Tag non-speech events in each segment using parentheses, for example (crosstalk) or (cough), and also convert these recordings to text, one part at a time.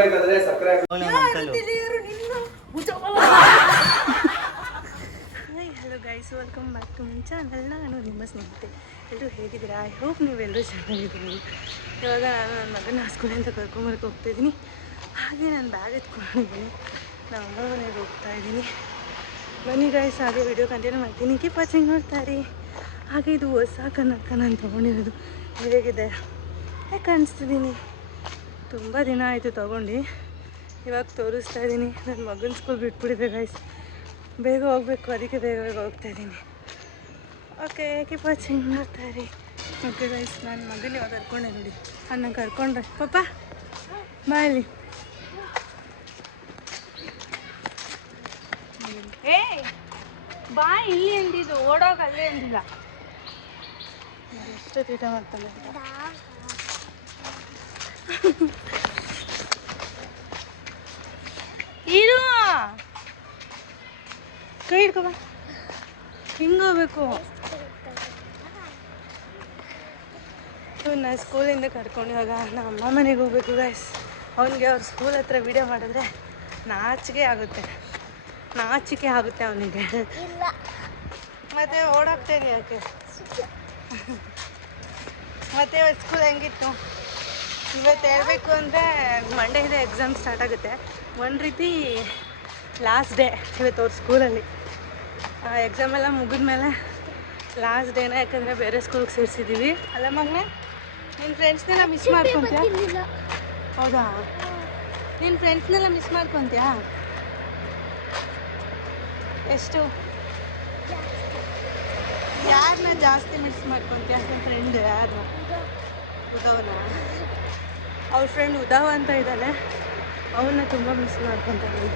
ಬೇಕಾದ್ರೆ ಸಕ್ಕರೆ hi hello guys welcome back to my channel ನಾನು ನಿಮ್ಮ ಸ್ನೇಹಿತೆ. ಎಲ್ಲರೂ ಹೇಗಿದ್ದೀರಾ? ಐ ಹೋಪ್ ನೀವೆಲ್ಲರೂ ಚೆನ್ನಾಗಿದ್ದೀನಿ ಇವಾಗ ನಾನು ನನ್ನ ಮಗನ ಸ್ಕೂಲಿಂದ ಕರ್ಕೊಂಬರ್ಕೆ ಹೋಗ್ತಾಯಿದ್ದೀನಿ ಹಾಗೆ ನಾನು ಬ್ಯಾಗ್ ಎತ್ಕೊಂಡಿದ್ದೀನಿ. ನಾನು ಅಮ್ಮ ಮನೆಗೆ ಹೋಗ್ತಾ ಇದ್ದೀನಿ. ಬನ್ನಿ ಗೈಸ್ ಹಾಗೆ ವಿಡಿಯೋ ಕಂಟಿನ್ಯೂ ಮಾಡ್ತೀನಿ. ಕೀಪ್ ವಾಚಿಂಗ್ ನೋಡ್ತಾರೆ ಹಾಗೆ ಇದು ಹೊಸ ಕನಕ ನಾನು ತೊಗೊಂಡಿರೋದು. ಹೇಗಿದೆ? ಯಾಕೆ ಕಾಣಿಸ್ತಿದ್ದೀನಿ ತುಂಬ ದಿನ ಆಯಿತು ತೊಗೊಂಡು. ಇವಾಗ ತೋರಿಸ್ತಾ ಇದ್ದೀನಿ ನನ್ನ ಮಗನ ಸ್ಕೂಲ್ ಬಿಟ್ಬಿಟ್ಟಿದೆ ಗೈಸ್ ಬೇಗ ಹೋಗ್ಬೇಕು. ಅದಕ್ಕೆ ಬೇಗ ಬೇಗ ಹೋಗ್ತಾ ಇದ್ದೀನಿ ಓಕೆ ಕೀಪ್ ಮಾಡ್ತಾ ರೀ ಓಕೆ ಗೈಸ್ ನನ್ನ ಮಗನ ಇವಾಗ ಕರ್ಕೊಂಡೆ ನೋಡಿ. ಅನ್ನ ಕರ್ಕೊಂಡ್ರೆ. ಪಾಪ ಬಾಯಲಿ ಏ ಬಾ ಇಲ್ಲಿ ಅಂದಿದ್ದು. ಓಡೋಗ ಅಲ್ಲೇ ಅಂದಿಲ್ಲ. ಮಾಡ್ತಾನೆ. ಇರು. ಕೈ ಹಿಡ್ಕೊ ಬಾ. ಹಿಂಗೆ ಹೋಗ್ಬೇಕು. ನಾ ಸ್ಕೂಲಿಂದ ಕರ್ಕೊಂಡು ಇವಾಗ ನಮ್ಮ ಅಮ್ಮ ಮನೆಗೆ ಹೋಗ್ಬೇಕು ಗೈಸ್ ಅವನಿಗೆ ಅವ್ರ ಸ್ಕೂಲ್ ಹತ್ರ ವಿಡಿಯೋ ಮಾಡಿದ್ರೆ ನಾಚಿಕೆ ಆಗುತ್ತೆ. ನಾಚಿಕೆ ಆಗುತ್ತೆ ಅವನಿಗೆ. ಮತ್ತೆ ಓಡಾಡ್ತೇನೆ ಯಾಕೆ? ಮತ್ತೆ ಸ್ಕೂಲ್ ಹೆಂಗಿತ್ತು? ಇವತ್ತು ಹೇಳಬೇಕು ಅಂದರೆ ಇದೆ ಎಕ್ಸಾಮ್ ಸ್ಟಾರ್ಟ್ ಆಗುತ್ತೆ. ಒಂದು ರೀತಿ ಲಾಸ್ಟ್ ಡೇ ಇವತ್ತು ಅವ್ರ ಸ್ಕೂಲಲ್ಲಿ ಎಕ್ಸಾಮ್ ಎಲ್ಲ ಮುಗಿದ್ಮೇಲೆ ಲಾಸ್ಟ್ ಡೇನ ಯಾಕಂದರೆ ಬೇರೆ ಸ್ಕೂಲ್ಗೆ ಸೇರಿಸಿದ್ದೀವಿ ಅಲ್ಲ ಮಗನೇ ನಿನ್ನ ಫ್ರೆಂಡ್ಸ್ನೆಲ್ಲ ಮಿಸ್ ಮಾಡ್ಕೊತೀಯ? ಹೌದಾ? ನಿನ್ನ ಫ್ರೆಂಡ್ಸ್ನೆಲ್ಲ ಮಿಸ್ ಮಾಡ್ಕೊತೀಯಾ? ಎಷ್ಟು? ಯಾರನ್ನ ಜಾಸ್ತಿ ಮಿಸ್ ಮಾಡ್ಕೊತೀಯ? ನನ್ನ ಫ್ರೆಂಡ್ ಯಾರನ್ನ ಉದವನ? ಅವ್ರ ಫ್ರೆಂಡ್ ಉದಾವ ಅಂತ ಇದ್ದಾನೆ. ಅವನ್ನ ತುಂಬ ಮಿಸ್ ಮಾಡ್ಕೊತಾಳೆ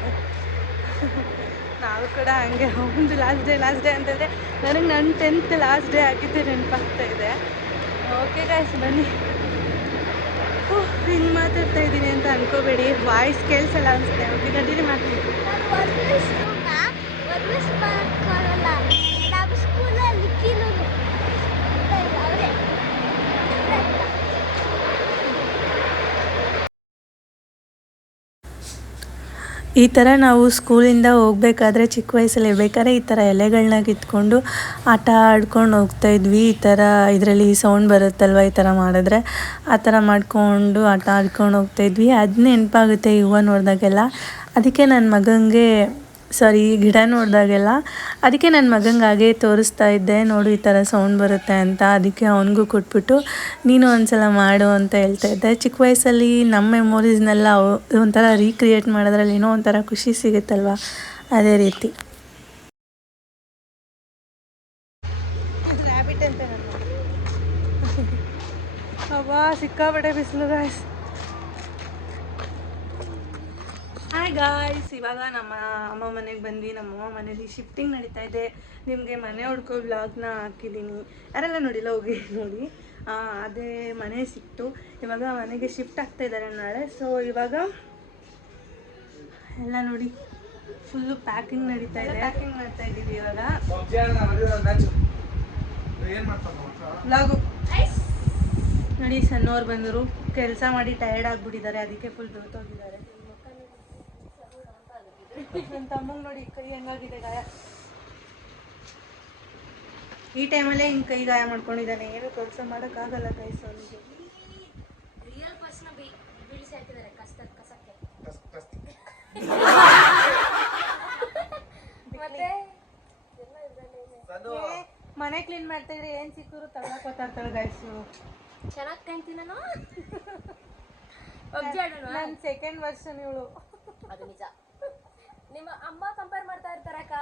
ನಾವು ಕೂಡ ಹಂಗೆ ಅವನದು ಲಾಸ್ಟ್ ಡೇ ಲಾಸ್ಟ್ ಡೇ ಅಂತಂದರೆ ನನಗೆ ನನ್ನ ಟೆಂತ್ ಲಾಸ್ಟ್ ಡೇ ಆಗಿದ್ದು ನೆನಪಾಗ್ತಾ ಇದೆ. ಓಕೆ ಗಾಯ್ಸ್ ಬನ್ನಿ. ಹಿಂಗೆ ಮಾತಾಡ್ತಾ ಇದ್ದೀನಿ ಅಂತ ಅನ್ಕೋಬೇಡಿ. ವಾಯ್ಸ್ ಕೇಳಿಸಲ್ಲ ಅನಿಸುತ್ತೆ. ಓಕೆ ಕಂಟಿನ್ಯೂ ಮಾಡ್ತೀನಿ ಈ ಥರ ನಾವು ಸ್ಕೂಲಿಂದ ಹೋಗ್ಬೇಕಾದ್ರೆ ಚಿಕ್ಕ ವಯಸ್ಸಲ್ಲಿ ಇರ್ಬೇಕಾದ್ರೆ ಈ ಥರ ಎಲೆಗಳನ್ನ ಕಿತ್ಕೊಂಡು ಆಟ ಆಡ್ಕೊಂಡು ಹೋಗ್ತಾ ಇದ್ವಿ. ಈ ಥರ ಇದರಲ್ಲಿ ಸೌಂಡ್ ಬರುತ್ತಲ್ವ ಈ ಥರ ಮಾಡಿದ್ರೆ ಆ ಥರ ಮಾಡಿಕೊಂಡು ಆಟ ಆಡ್ಕೊಂಡು ಹೋಗ್ತಾ ಇದ್ವಿ. ಅದು ನೆನಪಾಗುತ್ತೆ ಹೂವು ನೋಡಿದಾಗೆಲ್ಲ. ಅದಕ್ಕೆ ನನ್ನ ಮಗನಿಗೆ ಸಾರಿ, ಗಿಡ ನೋಡಿದಾಗೆಲ್ಲ ಅದಕ್ಕೆ ನನ್ನ ಮಗಂಗೆ ಹಾಗೆ ತೋರಿಸ್ತಾ ಇದ್ದೆ, ನೋಡು ಈ ಥರ ಸೌಂಡ್ ಬರುತ್ತೆ ಅಂತ, ಅದಕ್ಕೆ ಅವನಿಗೂ ಕೊಟ್ಬಿಟ್ಟು ನೀನು ಒಂದ್ಸಲ ಮಾಡು ಅಂತ ಹೇಳ್ತಾ ಇದ್ದೆ. ಚಿಕ್ಕ ವಯಸ್ಸಲ್ಲಿ ನಮ್ಮ ಮೆಮೊರೀಸ್ನೆಲ್ಲ ಒಂಥರ ರೀಕ್ರಿಯೇಟ್ ಮಾಡೋದ್ರಲ್ಲಿ ಏನೋ ಒಂಥರ ಖುಷಿ ಸಿಗುತ್ತಲ್ವ? ಅದೇ ರೀತಿ. ಸಿಕ್ಕಾಪಟ್ಟೆ ಬಿಸಿಲು ಗಾಯ್ಸ್ ಹಾಯ್ ಗಾಯ್ಸ್ ಇವಾಗ ನಮ್ಮ ಅಮ್ಮ ಮನೆಗೆ ಬಂದು ನಮ್ಮ ಅಮ್ಮ ಮನೇಲಿ ಶಿಫ್ಟಿಂಗ್ ನಡೀತಾ ಇದೆ. ನಿಮಗೆ ಮನೆ ಹುಡ್ಕೋ ವ್ಲಾಗ್ನ ಹಾಕಿದ್ದೀನಿ. ಯಾರೆಲ್ಲ ನೋಡಿಲ್ಲ ಹೋಗಿ ನೋಡಿ. ಆ, ಅದೇ ಮನೆ ಸಿಕ್ತು. ಇವಾಗ ಮನೆಗೆ ಶಿಫ್ಟ್ ಆಗ್ತಾ ಇದ್ದಾರೆ ನಾಳೆ. ಸೊ ಇವಾಗ ಎಲ್ಲ ನೋಡಿ. ಫುಲ್ಲು ಪ್ಯಾಕಿಂಗ್ ನಡೀತಾ ಇದೆ. ಪ್ಯಾಕಿಂಗ್ ಮಾಡ್ತಾ ಇದ್ದೀವಿ ಇವಾಗ. ನೋಡಿ ಸಣ್ಣವ್ರು ಬಂದರು. ಕೆಲಸ ಮಾಡಿ ಟಯರ್ಡ್ ಆಗಿಬಿಟ್ಟಿದ್ದಾರೆ. ಅದಕ್ಕೆ ಫುಲ್ ದೊಡ್ಡೋಗಿದ್ದಾರೆ ನನ್ನ ತಮ್ಮಂಗೆ ನೋಡಿ ಕೈ ಹೆಂಗಾಗಿದೆ ಗಾಯ ಈ ಟೈಮಲ್ಲೇ ಹಿಂಗೆ ಕೈ ಗಾಯ ಮಾಡ್ಕೊಂಡಿದ್ದಾನೆ. ಏನು ಕೆಲಸ ಮಾಡೋಕ್ಕಾಗಲ್ಲ ಕೈ ಅವನಿಗೆ. ಮನೆ ಕ್ಲೀನ್ ಮಾಡ್ತಾ ಇದ್ರೆ ಏನ್ ಸಿಕ್ಕಿದ್ರು ತಗೊಳಕ್ ಗೊತ್ತಾಗ್ತಾಳೆ ಗೈಸ್ ಚೆನ್ನಾಗಿ ಕಾಣ್ತೀನಿ (laughs) ನಾನು ನನ್ನ ಸೆಕೆಂಡ್ ವರ್ಷನ್ ಇವಳು. ಅದು ನಿಜ. ನಿಮ್ಮ ಅಮ್ಮ ಕಂಪೇರ್ ಮಾಡ್ತಾ ಇರ್ತಾರಕ್ಕ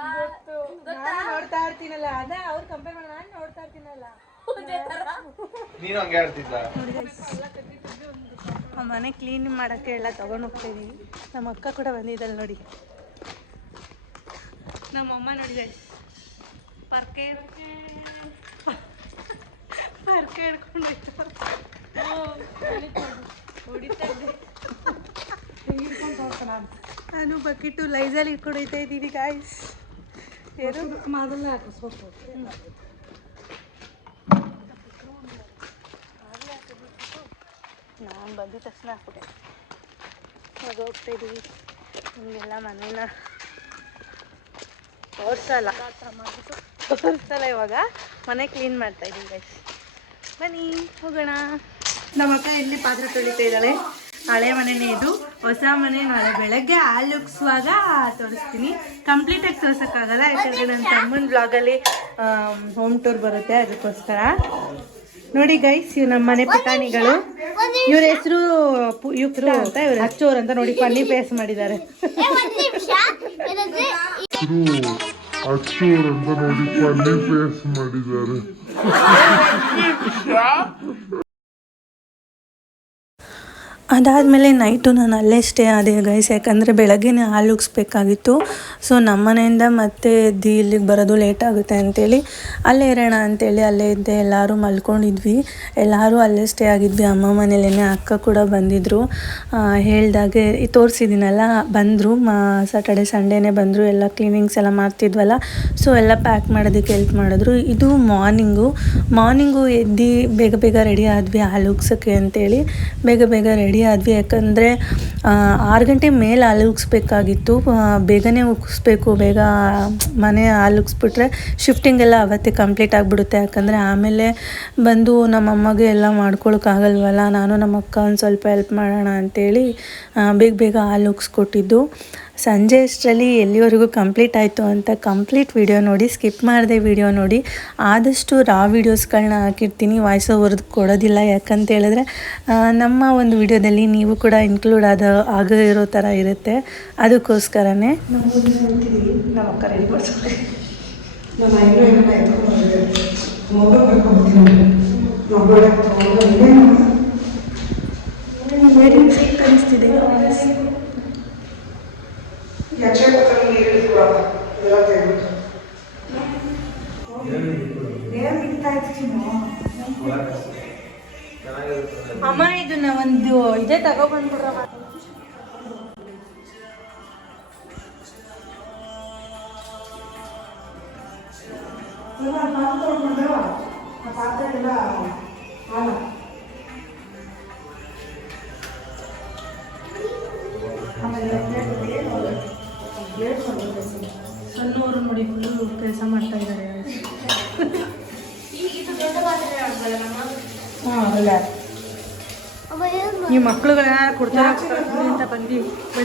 ನಾನು ನೋಡ್ತಾ ಇರ್ತೀನಲ್ಲ. ಅದೇ ಅವ್ರು ಕಂಪೇರ್ ಮಾಡ ನಾನು ನೋಡ್ತಾ ಇರ್ತೀನಲ್ಲ. ನೀನು ಹಂಗೆ ಆಡ್ತಿದ್ದ? ಆ ಮನೆ ಕ್ಲೀನ್ ಮಾಡಕ್ಕೆ ಎಲ್ಲ ತಗೊಂಡು ಹೋಗ್ತೀವಿ ನಮ್ಮ ಅಕ್ಕ ಕೂಡ ಬಂದಿದ್ದಲ್ಲ ನೋಡಿ. ನಮ್ಮ ಅಮ್ಮ ನೋಡಿದೆ. ಪರ್ಕೆ ಪರ್ಕೆ ಹಿಡ್ಕೊಂಡು ಹೊಡಿತಾ ಇದ್ದೆ. ನಾನು ಬಕೆಟು ಲೈಸಲ್ಲಿ ಕುಡಿತಾ ಇದ್ದೀನಿ ಗಾಯ್ಸ್ ಏನು? ಮಾದಲ್ಲ ಹಾಕಿಸ್ಬೇಕು ನಾನು ಬಂದಿದ್ದ ತಕ್ಷಣ ಹಾಕ್ಬಿಟ್ಟೆ. ಅದು ಹೋಗ್ತಾ ಇದ್ದೀವಿ. ನಿಮಗೆಲ್ಲ ಮನೇನ ತೋರಿಸಲ್ಲ. ತೋರಿಸಲ್ಲ ಇವಾಗ. ಮನೆ ಕ್ಲೀನ್ ಮಾಡ್ತಾ ಇದ್ದೀನಿ ಗಾಯ್ಸ್ ಬನ್ನಿ, ಹೋಗೋಣ. ನಮ್ಮ ಅಕ್ಕ ಇಲ್ಲಿ ಪಾತ್ರೆ ತೊಳಿತಾ ಇದ್ದಾಳೆ. ಹಳೆ ಮನೇನೇ ಇದು. ಹೊಸ ಮನೆ ನಾಳೆ ಬೆಳಗ್ಗೆ ಆಲುಕ್ಸುವಾಗ ತೋರಿಸ್ತೀನಿ. ಕಂಪ್ಲೀಟಾಗಿ ತೋರ್ಸೋಕ್ಕಾಗಲ್ಲ ಯಾಕಂದ್ರೆ ನನ್ನ ತಮ್ಮನ ಬ್ಲಾಗಲ್ಲಿ ಹೋಮ್ ಟೂರ್ ಬರುತ್ತೆ ಅದಕ್ಕೋಸ್ಕರ. ನೋಡಿ ಗೈಸ್ ಇವ್ ನಮ್ಮ ಮನೆ ಪುಟಾಣಿಗಳು. ಇವ್ರ ಹೆಸರು ಯುಕ್ತ ಅಂತ ಇವ್ರ ಹಚ್ಚೋರ್ ಅಂತ ನೋಡಿ ಫನ್ನಿ ಫೇಸ್ ಮಾಡಿದ್ದಾರೆ. ಅಚ್ಚೂರ್ ಅಂತ ನೋಡಿ ಫನ್ನಿ ಫೇಸ್ ಮಾಡಿದ್ದಾರೆ. ಅದಾದಮೇಲೆ ನೈಟು ನಾನು ಅಲ್ಲೇ ಸ್ಟೇ ಆದೆ ಗೈಸ್ ಯಾಕಂದರೆ ಬೆಳಗ್ಗೆನೇ ಹಾಲು ಉಗಿಸ್ಬೇಕಾಗಿತ್ತು. ಸೊ ನಮ್ಮ ಮನೆಯಿಂದ ಮತ್ತೆ ಎದ್ದು ಇಲ್ಲಿಗೆ ಬರೋದು ಲೇಟ್ ಆಗುತ್ತೆ ಅಂತೇಳಿ, ಅಲ್ಲೇ ಇರೋಣ ಅಂತೇಳಿ ಅಲ್ಲೇ ಇದ್ದೆ, ಎಲ್ಲರೂ ಮಲ್ಕೊಂಡಿದ್ವಿ. ಎಲ್ಲರೂ ಅಲ್ಲೇ ಸ್ಟೇ ಆಗಿದ್ವಿ. ಅಮ್ಮ ಮನೇಲೇ ಅಕ್ಕ ಕೂಡ ಬಂದಿದ್ದರು ಹೇಳ್ದಾಗೆ ತೋರಿಸಿದ್ದೀನಲ್ಲ ಬಂದರು. ಮಾ ಸಾಟರ್ಡೆ ಸಂಡೇನೇ ಬಂದರು. ಎಲ್ಲ ಕ್ಲೀನಿಂಗ್ಸ್ ಎಲ್ಲ ಮಾಡ್ತಿದ್ವಲ್ಲ. ಸೊ ಎಲ್ಲ ಪ್ಯಾಕ್ ಮಾಡೋದಕ್ಕೆ ಹೆಲ್ಪ್ ಮಾಡಿದ್ರು. ಇದು ಮಾರ್ನಿಂಗು ಮಾರ್ನಿಂಗು ಎದ್ದು ಬೇಗ ಬೇಗ ರೆಡಿ ಆದ್ವಿ ಹಾಲು ಉಗ್ಸೋಕ್ಕೆ ಅಂತೇಳಿ. ಬೇಗ ಬೇಗ ರೆಡಿ ಆದ್ವಿ ಯಾಕಂದರೆ ಆರು ಗಂಟೆ ಮೇಲೆ ಅಲುಗಿಸ್ಬೇಕಾಗಿತ್ತು ಬೇಗನೆ ಉಗಿಸ್ಬೇಕು ಬೇಗ ಮನೆ ಅಲುಗಿಸ್ಬಿಟ್ರೆ ಶಿಫ್ಟಿಂಗ್ ಎಲ್ಲ ಅವತ್ತೇ ಕಂಪ್ಲೀಟ್ ಆಗಿಬಿಡುತ್ತೆ. ಯಾಕಂದರೆ ಆಮೇಲೆ ಬಂದು ನಮ್ಮ ಅಮ್ಮಗೆ ಎಲ್ಲ ಮಾಡ್ಕೊಳಕ್ಕಾಗಲ್ವಲ್ಲ ನಾನು ನಮ್ಮ ಅಕ್ಕ ಒಂದು ಸ್ವಲ್ಪ ಹೆಲ್ಪ್ ಮಾಡೋಣ ಅಂತೇಳಿ ಆ, ಬೇಗ ಬೇಗ ಹಾಲು ಉಗಿಸ್ಕೊಟ್ಟಿದ್ದು. ಸಂಜೆ ಅಷ್ಟರಲ್ಲಿ ಎಲ್ಲಿವರೆಗೂ ಕಂಪ್ಲೀಟ್ ಆಯಿತು ಅಂತ ಕಂಪ್ಲೀಟ್ ವಿಡಿಯೋ ನೋಡಿ, ಸ್ಕಿಪ್ ಮಾಡದೆ ವಿಡಿಯೋ ನೋಡಿ. ಆದಷ್ಟು ರಾ ವೀಡಿಯೋಸ್ಗಳನ್ನ ಹಾಕಿರ್ತೀನಿ ವಾಯ್ಸ್ ಓವರ್ದು ಕೊಡೋದಿಲ್ಲ. ಯಾಕಂತ ಹೇಳಿದ್ರೆ ನಮ್ಮ ಒಂದು ವಿಡಿಯೋದಲ್ಲಿ ನೀವು ಕೂಡ ಇನ್ಕ್ಲೂಡ್ ಆದ ಆಗ ಇರೋ ಥರ ಇರುತ್ತೆ. ಅದಕ್ಕೋಸ್ಕರನೇ. ನಮ್ಮ ಅಕ್ಕ ರೆಡಿ ಮಾಡಿಸ್ಕೊಳ್ಳಿ ಅನಿಸ್ತಿದೆ ಅಮ್ಮ ಇದನ್ನ ಒಂದು ಇದೇ ತಗೊಬಂದ್ಬಿಡ್ರಮ್ಮ ಸಣ್ಣವರು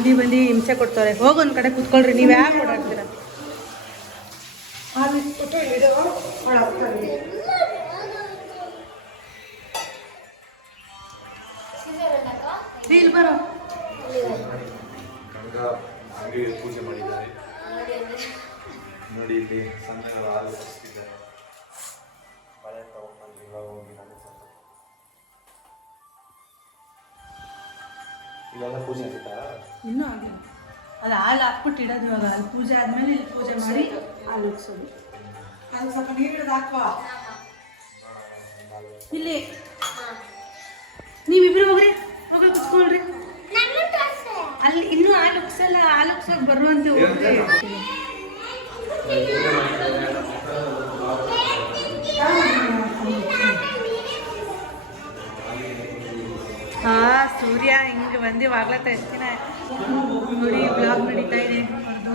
ಬಂದು ಬಂದು ಹಿಂಸೆ ಕೊಡ್ತಾರೆ. ಹೋಗಿ ಒಂದು ಕಡೆ ಕುತ್ಕೊಳ್ರಿ, ನೀವು ಯಾಕೆ ಓಡಾಡ್ತೀರ? ಇಲ್ಲಿ ಬರೋ. ನೋಡಿ ಇಲ್ಲಿ ಇವಾಗ ಹೋಗಿ ಪೂಜೆ ಇನ್ನೂ ಆಗಿಲ್ಲ. ಅದು ಹಾಲು ಹಾಕ್ಬಿಟ್ಟು ಇಡೋದು ಇವಾಗ ಅಲ್ಲಿ ಪೂಜೆ ಆದಮೇಲೆ ಇಲ್ಲಿ ಪೂಜೆ ಮಾಡಿ ಹಾಲು ಉಗ್ಸೋದು ಅದು ಸ್ವಲ್ಪ ನೀರು ಹಿಡಿದು ಹಾಕುವ? ಇಲ್ಲಿ. ನೀವಿಬ್ರು ಹೋಗ್ರಿ ಹೋಗಿ ಕುತ್ಕೊಳ್ರಿ. ಅಲ್ಲಿ ಇನ್ನೂ ಹಾಲು ಉಗ್ಸಲ್ಲ ಹಾಲು ಉಗ್ಸೋಕೆ ಬರುವಂತೆ ಹೋಗ್ರಿ. ಹಾ ಸೂರ್ಯ ಹಿಂಗೆ ಬಂದಿ ಇವಾಗ್ಲತ್ತ ತರ್ತೀನ ನೋಡಿ ಬ್ಲಾಗ್ ನಡೀತಾ ಇದೆ ಅವ್ರದ್ದು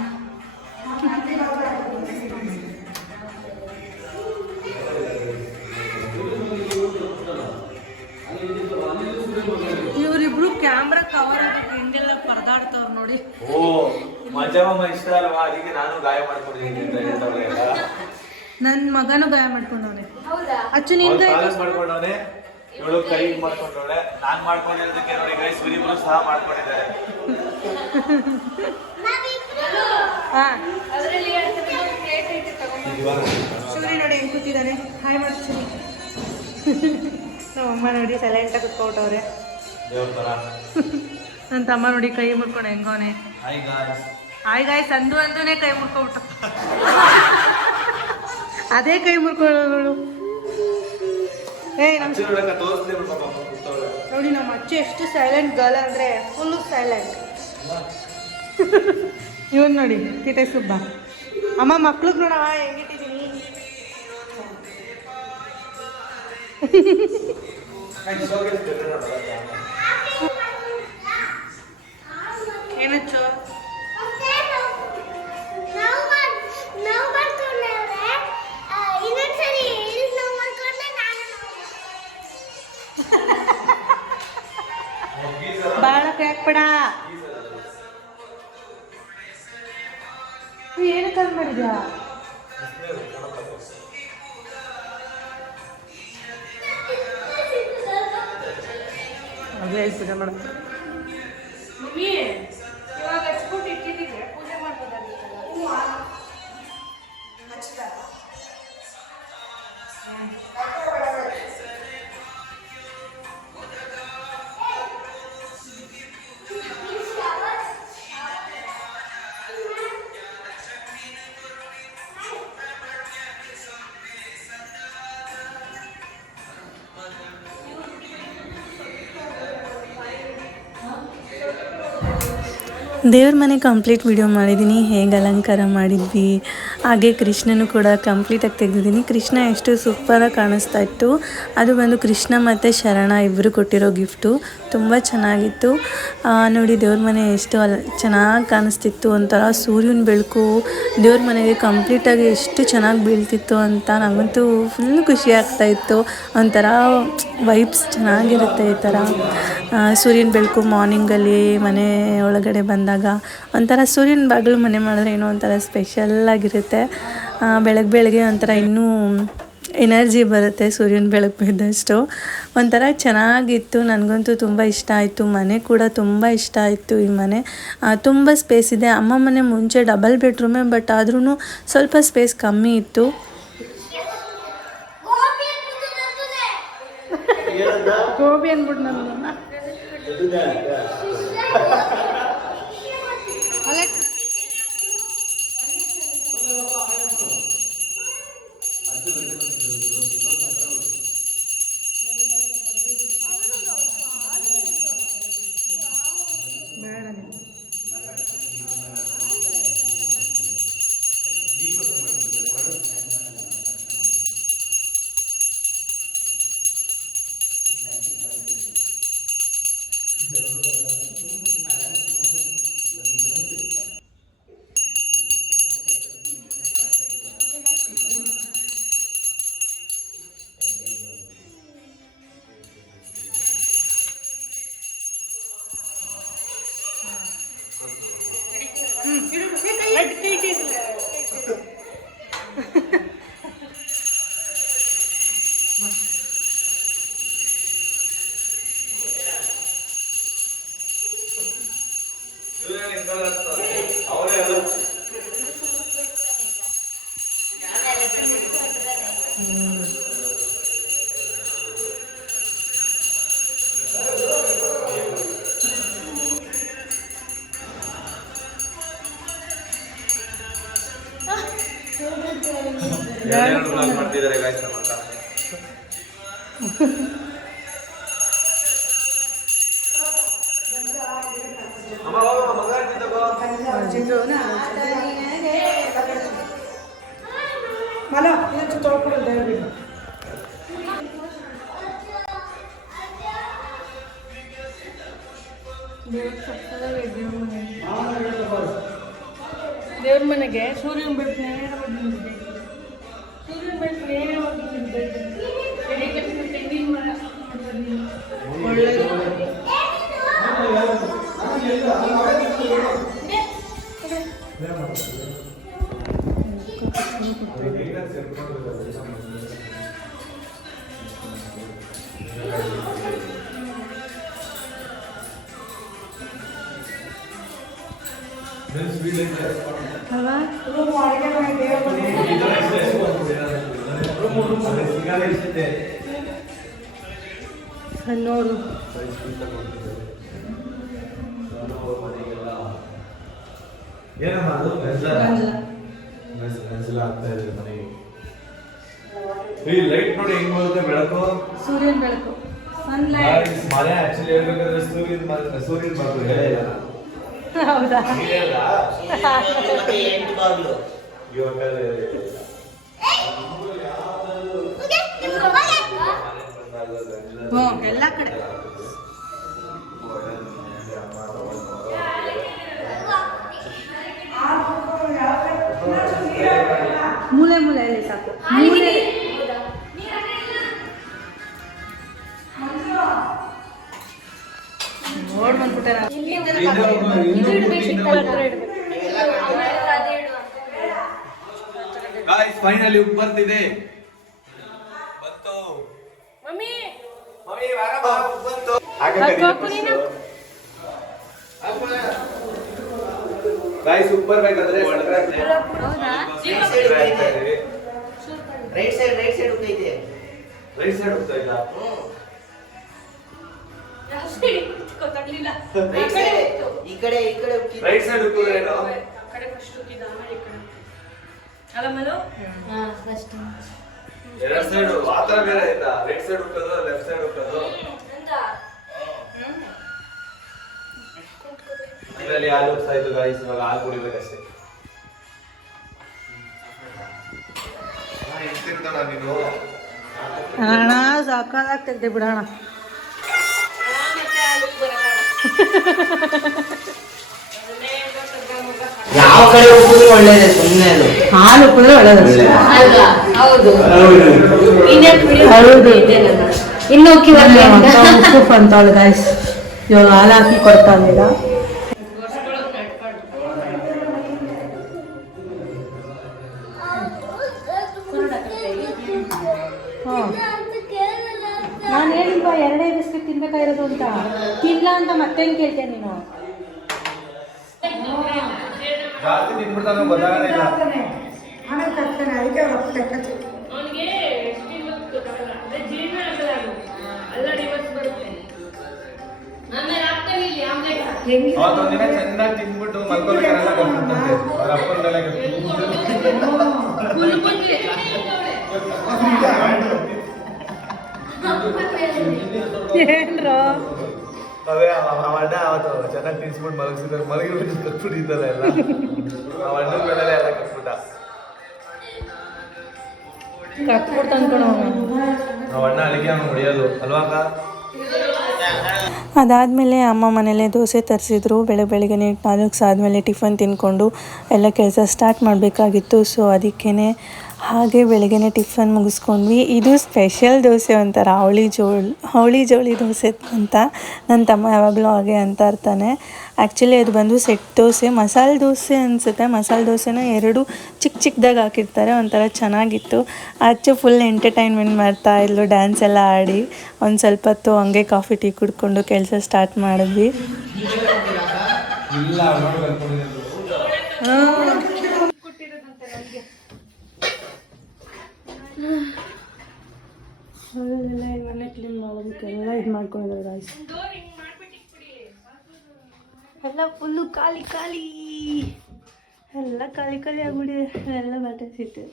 ಇವರಿಬ್ರು ಕ್ಯಾಮ್ರಾ ಕವರ್ ಆಗಿ ಹಿಂದೆಲ್ಲ ಪರದಾಡ್ತವ್ರ ನೋಡಿ. ಓ ಮಜಮ್ಮ ಇಷ್ಟ ಅಲ್ವಾ? ಅದಕ್ಕೆ ನಾನು ಗಾಯ ಮಾಡ್ಕೊಂಡಿದ್ದೀನಿ ನನ್ನ ಮಗನೂ ಗಾಯ ಮಾಡ್ಕೊಂಡವನೆ. ಹೌದಾ? ಅಚ್ಚು ನಿನ್ ಗಾಯ ಮಾಡ್ಕೊಂಡವನೆ? ಇವಳು ಕೈ ಮಾಡ್ಕೊಂಡವಳೆ. ನಾನ್ ಮಾಡ್ಕೊಂಡಿರೋದಕ್ಕೆ ನೋಡಿ ಗೈಸ್ ಇವರಿಬ್ರು ಸಹ ಮಾಡ್ಕೊಂಡಿದ್ದಾರೆ. ಸೂರ್ಯ ನೋಡಿ ಹೆಂಗ್ ಕೂತಿದ್ದಾನೆ ಹಾಯ್ ಮಾಡ್ತೀನಿ ನಮ್ಮಮ್ಮ ನೋಡಿ ಸೈಲೆಂಟಾಗಿ ಕುತ್ಕೊಬಿಟ್ಟವ್ರೆ. ದೇವ್ರ ತರ. ನನ್ನ ತಮ್ಮ ನೋಡಿ ಕೈ ಮುಡ್ಕೊಂಡು ಹೆಂಗೋನೆ ಹಾಯ್ ಗಾಯ್ಸ್ ಸಂದು ಅಂದೂನೇ ಕೈ ಮುಡ್ಕೊಬಿಟ್ಟು ಅದೇ ಕೈ ಮುರ್ಕೊಳ್ಳೋಳು ನೋಡಿ ನಮ್ಮ ಅಚ್ಚು ಎಷ್ಟು ಸೈಲೆಂಟ್ ಗರ್ಲ್ ಅಂದರೆ ಫುಲ್ಲು ಸೈಲೆಂಟ್ ಇವನ್ ನೋಡಿ ತೀಟೆ ಸುಬ್ಬ. ಅಮ್ಮ ಮಕ್ಳಿಗೆ ನೋಡವ ಹೆಂಗಿಟ್ಟಿದ್ದೀನಿ ಏನಚ್ಚು ಹಾಕ್ಬೇಡ ಏನು ಕಾಲ್ ಮಾಡಿದ್ಯಾ? ಅದೇ ಹೇಳ್ತಿದ್ದೆ ಮೇಡಮ್ ದೇವ್ರ ಮನೆ ಕಂಪ್ಲೀಟ್ ವಿಡಿಯೋ ಮಾಡಿದ್ದೀನಿ ಹೇಗೆ ಅಲಂಕಾರ ಮಾಡಿದ್ವಿ. ಹಾಗೆ ಕೃಷ್ಣನು ಕೂಡ ಕಂಪ್ಲೀಟಾಗಿ ತೆಗೆದಿದ್ದೀನಿ. ಕೃಷ್ಣ ಎಷ್ಟು ಸೂಪರಾಗಿ ಕಾಣಿಸ್ತಾ ಇತ್ತು. ಅದು ಬಂದು ಕೃಷ್ಣ ಮತ್ತು ಶರಣ ಇಬ್ಬರು ಕೊಟ್ಟಿರೋ ಗಿಫ್ಟು ತುಂಬ ಚೆನ್ನಾಗಿತ್ತು. ನೋಡಿ ದೇವ್ರ ಮನೆ ಎಷ್ಟು ಅಲ್ಲ ಚೆನ್ನಾಗಿ ಕಾಣಿಸ್ತಿತ್ತು ಒಂಥರ ಸೂರ್ಯನ ಬೆಳಕು. ದೇವ್ರ ಮನೆಗೆ ಕಂಪ್ಲೀಟಾಗಿ ಎಷ್ಟು ಚೆನ್ನಾಗಿ ಬೀಳ್ತಿತ್ತು ಅಂತ ನನಗಂತೂ ಫುಲ್ ಖುಷಿ ಆಗ್ತಾ ಇತ್ತು. ಒಂಥರ ವೈಬ್ಸ್ ಚೆನ್ನಾಗಿರುತ್ತೆ ಈ ಥರ. ಸೂರ್ಯನ ಬೆಳಕು ಮಾರ್ನಿಂಗಲ್ಲಿ ಮನೆ ಒಳಗಡೆ ಬಂದಾಗ ಒಂಥರ ಸೂರ್ಯನ ಬಾಗಿಲು ಮನೆ ಮಾಡಿದ್ರೆ ಏನೋ ಒಂಥರ ಸ್ಪೆಷಲ್ ಆ, ಬೆಳಗ್ಗೆ ಬೆಳಗ್ಗೆ ಒಂಥರ ಇನ್ನೂ ಎನರ್ಜಿ ಬರುತ್ತೆ ಸೂರ್ಯನ ಬೆಳಕು ಬಿದ್ದಷ್ಟು. ಒಂಥರ ಚೆನ್ನಾಗಿತ್ತು ನನಗಂತೂ ತುಂಬ ಇಷ್ಟ ಆಯಿತು ಮನೆ ಕೂಡ ತುಂಬ ಇಷ್ಟ ಆಯಿತು ಈ ಮನೆ. ತುಂಬ ಸ್ಪೇಸ್ ಇದೆ. ಅಮ್ಮ ಮನೆ ಮುಂಚೆ ಡಬಲ್ ಬೆಡ್ರೂಮೇ ಬಟ್ ಆದ್ರೂ ಸ್ವಲ್ಪ ಸ್ಪೇಸ್ ಕಮ್ಮಿ ಇತ್ತು. ಗೋಬಿ ದೇವ್ರ ಮನೆಗೆ ಸೂರ್ಯನ ಬೆಳಕು ನೇರವಾಗಿ ಬಂದಿದೆ ಸೂರ್ಯನ ಬೆಳಕು ಮರ ಒಳ್ಳೆಯದು ನೋಡು ಏನಮ್ಮ ಅದು? ಮೆನ್ಸಲ? ಆಗ್ತಾ ಇದೆ ಮನೆಗೆ. ಈ ಲೈಟ್ ನೋಡಿ ಹೆಂಗ್ ಬರುತ್ತೆ ಬೆಳಕು? ಸೂರ್ಯನ ಬೆಳಕು. ಸನ್ಲೈಟ್ ಮನೆ ಆಕ್ಚುಲಿ ಹೇಳ್ಬೇಕಾದ್ರೆ ಸೂರ್ಯನ ಹೇಳೇ ಹೌದಾ? ಇವಾಗ ಇಲ್ಲ. ಹ್ಞೂ ಎಲ್ಲ ಕಡೆ. ಮೂಲೆ ಸಾಕು? ಮೂಲೆ ನೋಡ್ ಸಾಕು ಫೈನಲಿ ಬರ್ತಿದೆ ಗಾಯ್ಸ್ ಸಕ್ಕರೆ ಹಾಕ್ತಾರೆ. ರೈಟ್ ಸೈಡ್ ರೈಟ್ ಸೈಡ್ ಹೋಗ್ತೈತೆ ರೈಟ್ ಸೈಡ್ ಹೋಗ್ತಾ ಇಲ್ಲ ಈ ಕಡೆ ಈ ಕಡೆ ರೈಟ್ ಸೈಡ್ ಉಕ್ಕಿದ್ರೆ ಏನು? ಕಡೆ ಫಸ್ಟ್ ಹೋಗಿದ್ದ ಆಮೇಲೆ ಈ ಕಡೆ ಅಲ್ಲ ಮನು? ಎರಡು ಸೈಡ್ ಬೇರೆ ಇಲ್ಲ. ರೈಟ್ ಸೈಡ್ ಹೋಗೋದು ಲೆಫ್ಟ್ ಸೈಡ್ ಹೋಗೋದು ಇದರಲ್ಲಿ ಹಾಲು ಹೋಗ್ತಾ ಗಾಯ್ಸ್ ಇವಾಗ ಹಾಲು ಕುಡಿಬೇಕಷ್ಟೇ ತಿಂತಾಣ ನೀನು ಅಣ್ಣ ಬಿಡೋಣ. (laughs) ಯಾವ ಕಡೆ ಹೋಗುದು ಒಳ್ಳೇದೇ ಸುಮ್ಮನೆ ಅದು ಹಾಲು ಕುಡಿದ್ರೆ ಒಳ್ಳೇದಷ್ಟೇ ಹೌದು. ಹೌದು. ಇನ್ನು ಬರ್ಲಿ ಅಂತ. ಉಪ್ಪು ಅಂತವಳು ಗಾಯ್ಸ್ ಇವಾಗ ಹಾಲು ಹಾಕಿ ಕೊಡ್ತಾ ಇದ್ದೀರಾ ನಾನು ಹೇಳಿಲ್ವಾ ಎರಡೇ ಬಿಸ್ಕೆಟ್ ತಿನ್ಬೇಕಾಗಿರೋದು ಅಂತ? ತಿನ್ಲ ಅಂತ ಮತ್ತೆ ಕೇಳ್ತೇನೆ ನೀನು? ಜಾಸ್ತಿ ತಿನ್ಬಿಡ್ತಾನೆ ಗೊತ್ತಾಗದೇ ಇಲ್ಲ. ಅವನಿಗೆ ಎಷ್ಟು ಇವತ್ತು ಗೊತ್ತಾಗಲ್ಲ. ಅಂದ್ರೆ ಜೀರ್ಣ ಆಗಲ್ಲ ಅದು. ಎಲ್ಲ ರಿವರ್ಸ್ ಬರುತ್ತೆ. ಆಮೇಲೆ ಆಗ್ತಾನೆ ಇಲ್ಲಿ ಆಮ್ಲೆಟ್ ಹಾಕಿ. ಅವತ್ತೊಂದಿನ ಚೆನ್ನಾಗಿ ತಿನ್ಬಿಟ್ಟು ಮಲ್ಕೋಬೇಕಾರೆಲ್ಲ ಕಲ್ತ್ಬಿಟ್ಟಂತೆ ಅವ್ರ ಅಪ್ಪನ ಮೇಲೆ ಏನ್ರೋ? ಅದೇ ಅವ ಅಣ್ಣ ಅವತ್ತು ಚೆನ್ನಾಗಿ ತಿನ್ಸ್ಬಿಟ್ಟು ಮಲಗಿಸಿದ್ರೆ ಮಲಗಿ ಕಟ್ಬಿಟ್ಟಿದ್ದಲ್ಲ ಎಲ್ಲ. ಅವ ಅಣ್ಣನ ಮೇಲೆ ಎಲ್ಲ ಕಟ್ಬಿಟ್ಟ. ಕಟ್ಬಿಟ್ಟು ಅನ್ಕೊಂಡು ಅವ ಅಣ್ಣ ಅಲ್ಲಿಗೆ ಅವ್ನು ಹೊಡಿಯೋದು. ಅಲ್ವಾ ಅಕ್ಕ? ಅದಾದಮೇಲೆ ಅಮ್ಮ ಮನೇಲೆ ದೋಸೆ ತರಿಸಿದ್ರು. ಬೆಳಗ್ಗೆ ಬೆಳಗ್ಗೆ ನಾಲ್ಕು ಸಾದ್ಮೇಲೆ ಟಿಫನ್ ತಿನ್ಕೊಂಡು ಎಲ್ಲ ಕೆಲಸ ಸ್ಟಾರ್ಟ್ ಮಾಡಬೇಕಾಗಿತ್ತು. ಸೊ ಅದಕ್ಕೇ ಹಾಗೆ ಬೆಳಗ್ಗೆನೆ ಟಿಫನ್ ಮುಗಿಸ್ಕೊಂಡ್ವಿ. ಇದು ಸ್ಪೆಷಲ್ ದೋಸೆ ಒಂಥರ, ಅವಳಿ ಜೋಳ, ಅವಳಿ ಜೋಳಿ ದೋಸೆ ಅಂತ ನನ್ನ ತಮ್ಮ ಯಾವಾಗಲೂ ಹಾಗೆ ಅಂತ ಇರ್ತಾನೆ ಆ್ಯಕ್ಚುಲಿ ಅದು ಬಂದು ಸೆಟ್ ದೋಸೆ. ಮಸಾಲೆ ದೋಸೆ ಅನಿಸುತ್ತೆ. ಮಸಾಲೆ ದೋಸೆನ ಎರಡು ಚಿಕ್ಕ ಚಿಕ್ಕದಾಗಿ ಹಾಕಿರ್ತಾರೆ. ಒಂಥರ ಚೆನ್ನಾಗಿತ್ತು. ಆಚೆ ಫುಲ್ ಎಂಟರ್ಟೈನ್ಮೆಂಟ್ ಮಾಡ್ತಾ ಇದ್ಲು ಡ್ಯಾನ್ಸ್ ಎಲ್ಲ ಆಡಿ. ಒಂದು ಸ್ವಲ್ಪ ಹೊತ್ತು ಹಂಗೆ ಕಾಫಿ ಟೀ ಕುಡ್ಕೊಂಡು ಕೆಲಸ ಸ್ಟಾರ್ಟ್ ಮಾಡಿದ್ವಿ. ಇಲ್ಲ ನೋಡಿ ಕಲ್ತ್ಕೊಂಡಿದ್ದು ಮನೆ ಕ್ಲೀನ್ ಮಾಡೋದಕ್ಕೆಲ್ಲ ಇದು ಮಾಡ್ಕೊಂಡಿದ್ದಾರೆ ಗಾಯ್ಸ್ ಎಲ್ಲ ಫುಲ್ಲು ಖಾಲಿ ಖಾಲಿ. ಎಲ್ಲ ಖಾಲಿ ಖಾಲಿ ಆಗ್ಬಿಟ್ಟಿದೆ. ಎಲ್ಲ ಬಟ್ಟೆ ಸಿಟ್ಟು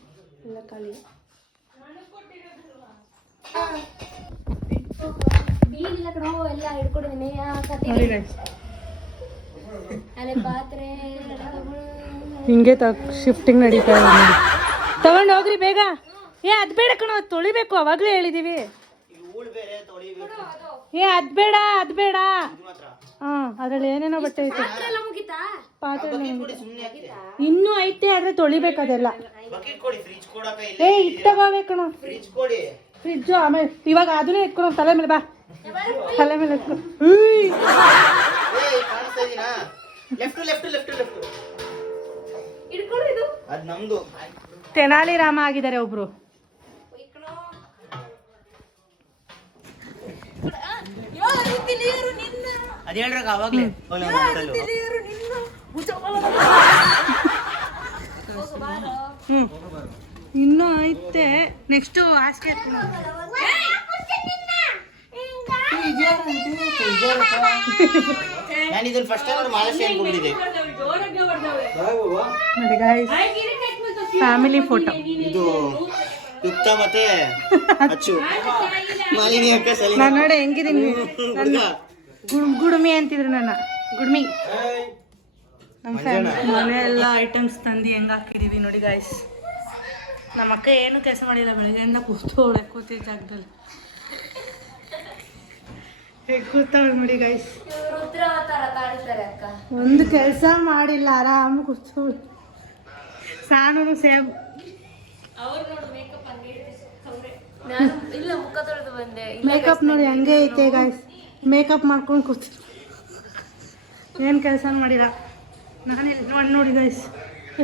ಎಲ್ಲ ಖಾಲಿ. ಹಿಂಗೆ. ಶಿಫ್ಟಿಂಗ್ ನಡೀತಾ ಇದೆ. ನೋಡಿ ತಗೊಂಡು ಹೋಗ್ರಿ ಬೇಗ. ಏ ಅದ್ ಬೇಡ ಕಣ ತೊಳಿಬೇಕು. ಅವಾಗಲೇ ಹೇಳಿದೀವಿ. ಊಳ್ ಬೇರೆ ತೊಳಿಬೇಕು ಏ ಅದ್ ಬೇಡ ಅದ್ ಬೇಡ. ಹಾ ಅದ್ರಲ್ಲಿ ಏನೇನೋ ಬಟ್ಟೆ ಐತೆ. ಪಾತ್ರೆ ಇನ್ನೂ ಐತೆ ಆದ್ರೆ ತೊಳಿಬೇಕು ಅದೆಲ್ಲ. ಬಕೆಟ್ ಕೊಡಿ ಫ್ರಿಜ್ ಕೊಡಕ ಇಲ್ಲ ಏ ಇಟ್ಟಗೋಬೇಕಣ ಫ್ರಿಜ್ ಕೊಡಿ. ಫ್ರಿಜ್ಜು ಆಮೇಲೆ ಇವಾಗ ಅದನ್ನೇ ಇಟ್ಕೊಳೋ ತಲೆ ಮೇಲೆ ಬಾ. ತಲೆ ಮೇಲೆ ತೆನಾಲಿ ರಾಮ ಆಗಿದ್ದಾರೆ ಒಬ್ರು. ಇನ್ನೂ ಐತೆ. ನೆಕ್ಸ್ಟ್ ಹಾಸಿಗೆ ನಾನು ಇದನ್ನ ಫಸ್ಟ್ ಟೈಮ್ ನೋಡಿ ಮಾಲಶಿ ಅನ್ಕೊಂಡಿದ್ದೆ ನೋಡಿ ಗಾಯ್ಸ್ ಫ್ಯಾಮಿಲಿ ಫೋಟೋ ಇದು ಯುಕ್ತ ಮತ್ತೆ (laughs) ಅಚ್ಚು. ಮಾಲಿನಿ ಅಕ್ಕ ಸಲಿ ನಾನು ನೋಡಿ ಹೆಂಗಿದ್ದೀನಿ. ಗುಡ್ ಗುಡುಮಿ ಅಂತಿದ್ರು ನನ್ನ. ಗುಡ್ಮಿ. ನಮ್ಮ ಫ್ಯಾಮಿಲಿ ಮನೆ ಎಲ್ಲ ಐಟಮ್ಸ್ ತಂದು ಹೆಂಗೆ ಹಾಕಿದೀವಿ ನೋಡಿ ಗಾಯ್ಸ್ ನಮ್ಮ ಅಕ್ಕ ಏನು ಕೆಲಸ ಮಾಡಿಲ್ಲ ಬೆಳಗ್ಗೆಯಿಂದ ಕೂತು ಕೂತಿದ್ದ ಜಾಗದಲ್ಲಿ. ಹೇಗೆ ಕೂತವಳು ನೋಡಿ ಅಕ್ಕ. ಒಂದು ಕೆಲಸ ಮಾಡಿಲ್ಲ ಆರಾಮ್ ಕೂತವಳು ಸಾನು ಸೇಮ್. ಅವ್ರು ನೋಡು ಮೇಕಪ್ ಹಂಗೆ ಐತೆ ನಾನು ಇಲ್ಲ ಮುಖ ತೊಳೆದು ಬಂದೆ. ಮೇಕಪ್ ನೋಡಿ ಹಂಗೆ ಐತೆ ಗಾಯ್ಸ್ ಮೇಕಪ್ ಮಾಡ್ಕೊಂಡು ಕೂತು ಏನು ಕೆಲಸ ಮಾಡಿಲ್ಲ. ನಾನೆಲ್ಲಿ ನೋಡಿ ನೋಡಿ ಗಾಯ್ಸ್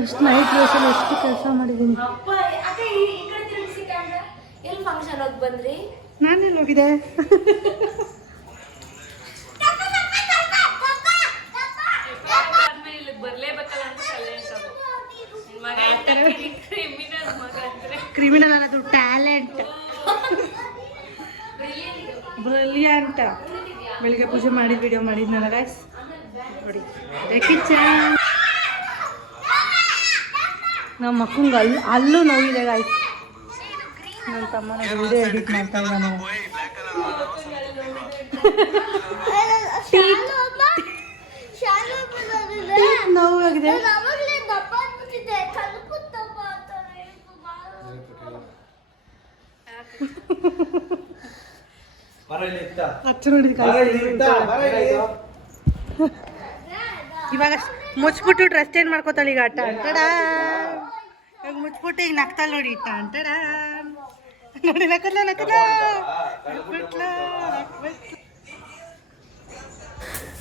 ಎಷ್ಟು ನೈಟ್ ಡ್ರೆಸ್ಸಲ್ಲಿ ಎಷ್ಟು ಕೆಲಸ ಮಾಡಿದ್ದೀನಿ. ಅಪ್ಪ ಅಕ್ಕ ಈ ಈ ಕಡೆ ತಿರುಗಿಸಿ ಕ್ಯಾಮ್ರಾ ಎಲ್ಲಿ ಫಂಕ್ಷನ್ ಹೋಗಿ ಬಂದ್ರಿ ನಾನೆಲ್ಲಿ ಹೋಗಿದೆ ಆದ್ಮೇಲೆ ಇಲ್ಲಿಗೆ ಬರ್ಲೇಬೇಕಲ್ಲ ಅಂತ ಸೈಲೆಂಟ್ ಮಗ ಕ್ರಿಮಿನಲ್ ಮಗ ಅಂದ್ರೆ ಕ್ರಿಮಿನಲ್ ಅನ್ನೋದು ಟ್ಯಾಲೆಂಟ್. ಬ್ರಿಲಿಯಂಟ್. ಬೆಳಿಗ್ಗೆ ಪೂಜೆ ಮಾಡಿದ ವಿಡಿಯೋ ಮಾಡಿದ್ನಲ್ಲ ಗಾಯ್ಸ್ ನೋಡಿ ಕಿಚನ್ ನಮ್ಮ ಮಕ್ಕಂಗೆ ಅಲ್ಲಿ ಅಲ್ಲೂ ನೋವಿದೆ ಗಾಯ್ಸ್ ನನ್ನ ತಮ್ಮನ ವಿಡಿಯೋ ಎಡಿಟ್ ಮಾಡ್ತಾ ಇದ್ದಾನೆ. ನೋವಾಗಿದೆ ಅವಾಗಲೇ ದಪ್ಪ ಆಗ್ಬಿಟ್ಟಿದೆ ತಲುಪು ದಪ್ಪ ಅಂತಾರೆ ಬರ ಇಲ್ಲಿ ಇತ್ತ. ಹಚ್ಚ ನೋಡಿದ ಬರ ಇಲ್ಲಿ ಇತ್ತ, ಬರ ಇಲ್ಲಿ. ಇವಾಗ ಮುಚ್ಬಿಟ್ಟು ಡ್ರೆಸ್ ಚೇಂಜ್ ಮಾಡ್ಕೋತಾಳೆ ಈಗ ಆಟ. ಅಂಟಡ. ಇವಾಗ ಮುಚ್ಬಿಟ್ಟು ಈಗ ನಗ್ತಾಳೆ ನೋಡಿ ಇಟ್ಟ ಅಂಟಡ. ನೋಡಿ ನಕ್ಕಲ್ಲ ನಕ್ಕಲ್ಲ.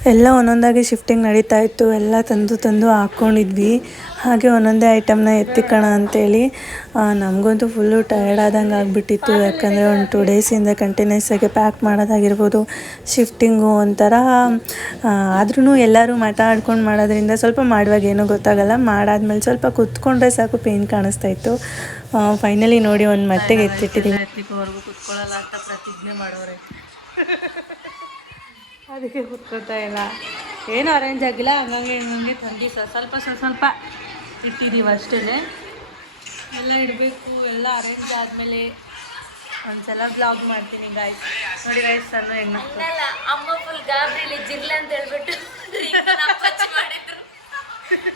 ಎಲ್ಲ ಒಂದೊಂದಾಗಿ ಶಿಫ್ಟಿಂಗ್ ನಡೀತಾ ಇತ್ತು ಎಲ್ಲ ತಂದು ತಂದು ಹಾಕ್ಕೊಂಡಿದ್ವಿ ಹಾಗೆ ಒಂದೊಂದೇ ಐಟಮ್ನ ಎತ್ತಿಕೋಣ ಅಂತೇಳಿ ನಮಗಂತೂ ಫುಲ್ಲು ಟಯರ್ಡ್ ಆದಂಗೆ ಆಗಿಬಿಟ್ಟಿತ್ತು ಯಾಕಂದರೆ ಒಂದು ಟೂ ಡೇಸಿಂದ ಕಂಟಿನ್ಯೂಸ್ ಆಗಿ ಪ್ಯಾಕ್ ಮಾಡೋದಾಗಿರ್ಬೋದು ಶಿಫ್ಟಿಂಗು ಒಂಥರ ಆದ್ರೂ ಎಲ್ಲರೂ ಮಾತಾಡ್ಕೊಂಡು ಮಾಡೋದ್ರಿಂದ ಸ್ವಲ್ಪ ಮಾಡುವಾಗ ಏನೂ ಗೊತ್ತಾಗಲ್ಲ ಮಾಡಾದ್ಮೇಲೆ ಸ್ವಲ್ಪ ಕುತ್ಕೊಂಡ್ರೆ ಸಾಕು ಪೇನ್ ಕಾಣಿಸ್ತಾ ಇತ್ತು ಫೈನಲಿ ನೋಡಿ ಒಂದು ಮತ್ತೆ ಎತ್ತಿಕೋವರೆಗೂ ಕುತ್ಕೊಳ್ಳಲ್ಲ ಅಂತ ಪ್ರತಿಜ್ಞೆ ಮಾಡೋರೆ ಅದಕ್ಕೆ ಕುತ್ಕೊಳ್ತಾ ಇಲ್ಲ. ಏನು ಅರೇಂಜ್ ಆಗಿಲ್ಲ. ಹಂಗಂಗೆ ಹಂಗಂಗೆ ತಂದು ಸರ್ ಸ್ವಲ್ಪ ಸ್ವಲ್ಪ ಸ್ವಲ್ಪ ಇಟ್ಟಿದ್ದೀವಿ ಅಷ್ಟೇ ಎಲ್ಲ ಇಡಬೇಕು ಎಲ್ಲ ಅರೇಂಜ್ ಆದಮೇಲೆ ಒಂದ್ಸಲ ಬ್ಲಾಗ್ ಮಾಡ್ತೀನಿ ಗಾಯ್ಸ್ ನೋಡಿ ಗಾಯ್ಸ್ ಸಣ್ಣ ಹೆಣ್ಣು ಅಮ್ಮ ಫುಲ್ ಗಾಬ್ರಿಲಿ ಜಿರ್ಲ ಅಂತ ಹೇಳ್ಬಿಟ್ಟು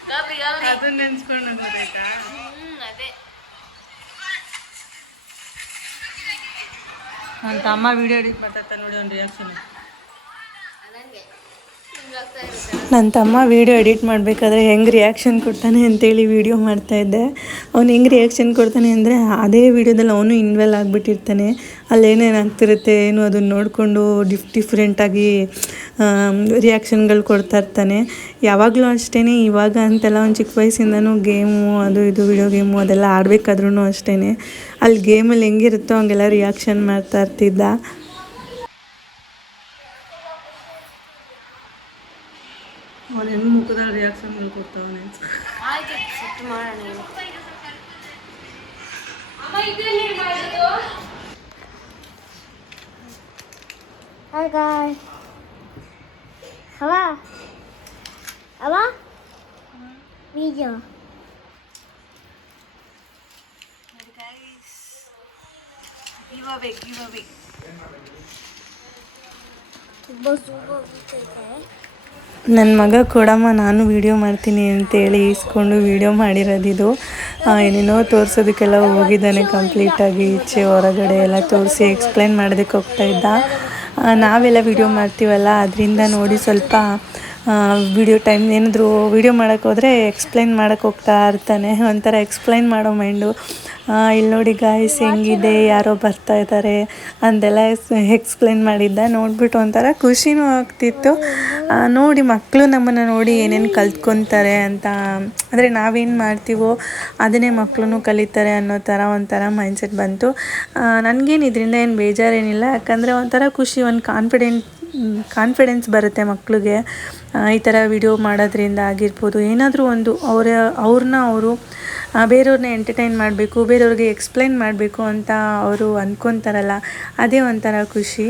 ಗಾಬ್ರಿ ಗಾಬ್ರಿ. ಅದನ್ನ ನೆನ್ಸ್ಕೊಂಡು ಹ್ಮ್ ಅದೇ. ನನ್ನ ತಮ್ಮ ವಿಡಿಯೋ ಎಡಿಟ್ ಮಾಡ್ತಾ ನೋಡಿ ಒಂದು ರಿಯಾಕ್ಷನ್ ನನ್ನ ತಮ್ಮ ವೀಡಿಯೋ ಎಡಿಟ್ ಮಾಡಬೇಕಾದ್ರೆ ಹೆಂಗೆ ರಿಯಾಕ್ಷನ್ ಕೊಡ್ತಾನೆ ಅಂತೇಳಿ ವಿಡಿಯೋ ಮಾಡ್ತಾಯಿದ್ದೆ ಅವ್ನು ಹೆಂಗೆ ರಿಯಾಕ್ಷನ್ ಕೊಡ್ತಾನೆ ಅಂದರೆ ಅದೇ ವೀಡಿಯೋದಲ್ಲಿ ಅವನು ಇನ್ವೆಲ್ ಆಗಿಬಿಟ್ಟಿರ್ತಾನೆ. ಅಲ್ಲೇನೇನು ಆಗ್ತಿರುತ್ತೆ ಏನು ಅದನ್ನು ನೋಡಿಕೊಂಡು ಡಿಫ್ ಡಿಫ್ರೆಂಟಾಗಿ ರಿಯಾಕ್ಷನ್ಗಳು ಕೊಡ್ತಾ ಇರ್ತಾನೆ. ಯಾವಾಗಲೂ ಅಷ್ಟೇ ಇವಾಗ ಅಂತೆಲ್ಲ ಒಂದು ಚಿಕ್ಕ ವಯಸ್ಸಿಂದನೂ ಗೇಮು ಅದು ಇದು ವಿಡಿಯೋ ಗೇಮು ಅದೆಲ್ಲ ಆಡಬೇಕಾದ್ರೂ ಅಷ್ಟೇ ಅಲ್ಲಿ ಗೇಮಲ್ಲಿ ಹೆಂಗಿರುತ್ತೋ ಹಂಗೆಲ್ಲ ರಿಯಾಕ್ಷನ್ ಮಾಡ್ತಾ ಇರ್ತಿದ್ದ. ಅವನು ಹೆಂಗೆ ಮುಖದಲ್ಲಿ ರಿಯಾಕ್ಷನ್ಗಳು ಕೊಡ್ತಾವನೆ ಆಯ್ತು ಸೆಟ್ ಮಾಡೋಣ ಈಗ. ಅಮ್ಮ ಇದೆಲ್ಲಿ ಮಾಡೋದು Hi guys. Hello. Hello. Video. Give away give away ತುಂಬಾ ಸೂಪರ್ ಆಗ್ಬಿಟ್ಟೈತೆ ನನ್ನ ಮಗ ಕೊಡಮ್ಮ, ನಾನು ವೀಡಿಯೋ ಮಾಡ್ತೀನಿ ಅಂತೇಳಿ ಇಸ್ಕೊಂಡು ವೀಡಿಯೋ ಮಾಡಿರೋದಿದು. ಏನೇನೋ ತೋರಿಸೋದಕ್ಕೆಲ್ಲ ಹೋಗಿದ್ದಾನೆ ಕಂಪ್ಲೀಟಾಗಿ ಈಚೆ ಹೊರಗಡೆ ಎಲ್ಲ ತೋರಿಸಿ ಎಕ್ಸ್ಪ್ಲೈನ್ ಮಾಡೋದಕ್ಕೆ ಹೋಗ್ತಾ ಇದ್ದ. ನಾವೆಲ್ಲ ವೀಡಿಯೋ ಮಾಡ್ತೀವಲ್ಲ, ಅದರಿಂದ ನೋಡಿ ಸ್ವಲ್ಪ ವಿಡಿಯೋ ಟೈಮ್ ಏನಾದರೂ ವೀಡಿಯೋ ಮಾಡೋಕ್ಕೋದ್ರೆ ಎಕ್ಸ್ಪ್ಲೈನ್ ಮಾಡೋಕ್ಕೆ ಹೋಗ್ತಾ ಇರ್ತಾನೆ. ಒಂಥರ ಎಕ್ಸ್ಪ್ಲೈನ್ ಮಾಡೋ ಮೈಂಡು ಇಲ್ಲಿ ನೋಡಿ ಗಾಯ್ಸ್ ಹೆಂಗಿದೆ, ಯಾರೋ ಬರ್ತಾ ಇದ್ದಾರೆ ಅಂದೆಲ್ಲ ಎಕ್ಸ್ಪ್ಲೇನ್ ಮಾಡಿದ್ದ. ನೋಡ್ಬಿಟ್ಟು ಒಂಥರ ಖುಷಿನೂ ಆಗ್ತಿತ್ತು. ನೋಡಿ ಮಕ್ಕಳು ನಮ್ಮನ್ನು ನೋಡಿ ಏನೇನು ಕಲ್ತ್ಕೊತಾರೆ ಅಂತ. ಅಂದರೆ ನಾವೇನು ಮಾಡ್ತೀವೋ ಅದನ್ನೇ ಮಕ್ಕಳು ಕಲಿತಾರೆ ಅನ್ನೋ ಥರ ಒಂಥರ ಮೈಂಡ್ಸೆಟ್ ಬಂತು. ನನಗೇನು ಇದರಿಂದ ಏನು ಬೇಜಾರೇನಿಲ್ಲ. ಯಾಕಂದರೆ ಒಂಥರ ಖುಷಿ, ಒಂದು ಕಾನ್ಫಿಡೆಂಟ್ ಕಾನ್ಫಿಡೆನ್ಸ್ ಬರುತ್ತೆ ಮಕ್ಕಳಿಗೆ ಈ ಥರ ವಿಡಿಯೋ ಮಾಡೋದ್ರಿಂದ ಆಗಿರ್ಬೋದು. ಏನಾದರೂ ಒಂದು ಅವರ, ಅವ್ರನ್ನ ಅವರು ಬೇರೆಯವ್ರನ್ನ ಎಂಟರ್ಟೈನ್ ಮಾಡಬೇಕು, ಬೇರೆಯವ್ರಿಗೆ ಎಕ್ಸ್ಪ್ಲೈನ್ ಮಾಡಬೇಕು ಅಂತ ಅವರು ಅಂದ್ಕೊತಾರಲ್ಲ ಅದೇ ಒಂಥರ ಖುಷಿ.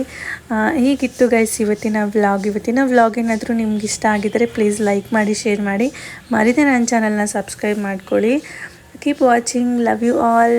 ಹೀಗಿತ್ತು ಗೈಸ್ ಇವತ್ತಿನ ವ್ಲಾಗ್ ಇವತ್ತಿನ ವ್ಲಾಗ್ ಏನಾದರೂ ನಿಮ್ಗೆ ಇಷ್ಟ ಆಗಿದ್ದರೆ ಪ್ಲೀಸ್ ಲೈಕ್ ಮಾಡಿ ಶೇರ್ ಮಾಡಿ. ಮರಿದೇ ನನ್ನ ಚಾನಲ್ನ ಸಬ್ಸ್ಕ್ರೈಬ್ ಮಾಡ್ಕೊಳ್ಳಿ. Keep watching love you all